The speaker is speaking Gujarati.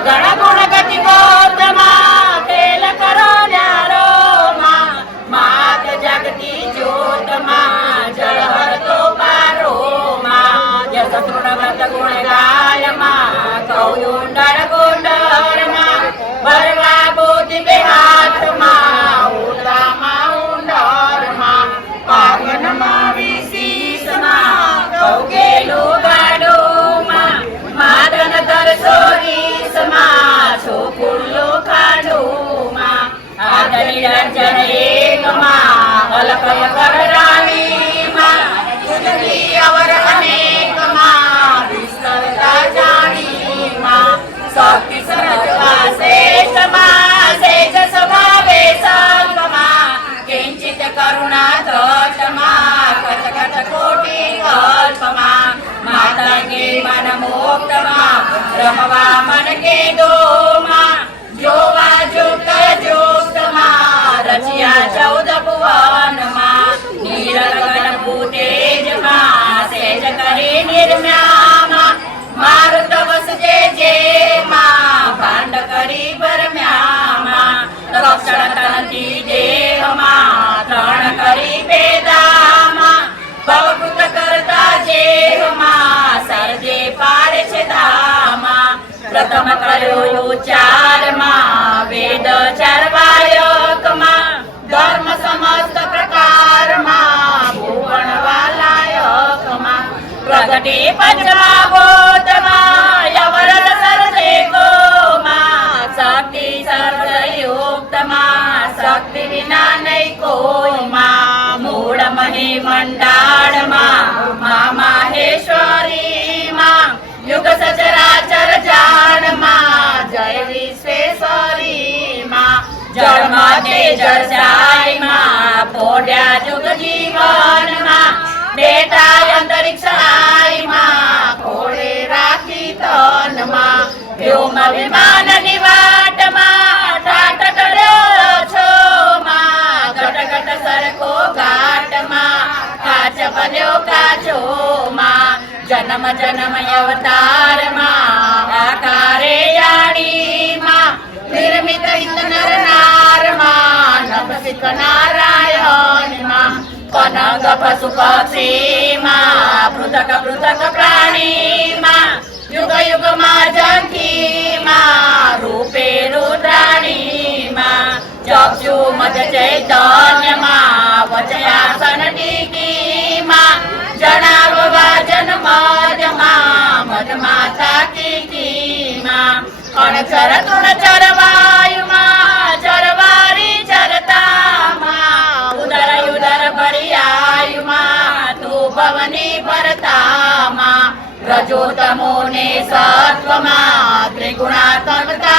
para. கஞ்சன ஏகமா கலகம கரணாணி குதலி அவர તનતી દેહમાં ત્રણ કરી પેદામાં. ભવકૃત કરતા જેહમાં સરજે પાડે છે ધામાં પ્રથમ કર્યો ઉચ્ચારમાં વેદ ચરવાયકમાં. ધર્મ સમસ્ત પ્રકારમાં ભુવન વાલાયકમાં પ્રગટે પંચમા સર્વયુક્તમાં શક્તિ વિના નહીં કોઈમાં મૂળ મહે મંડાળમાં મા માહેશ્વરીમાં યુગ સચરાચર જાણમાં જય વિશ્વેશ્વરીમાં જળમાં તે જાયમાં પોડ્યા જુગ જીવનમાં બેટા અંતરિક્ષ આયમાં ખોળે રાખી તનમાં વ્યોમ વિમાન જન્મ જન્મ અવતારમાં, આકારે યાણીમાં નિર્મિત હિત નર નારમાં નભસિક નારાયણમાં કનક પશુ પક્ષીમાં, પૃથક પૃથક પ્રાણીમાં चरतुन चरवायुमा चरवारी चरतामा उदर उदर पर्यायुमा तू पवनी परतामा रजोतमोने सत्वमा त्रिगुणात्मता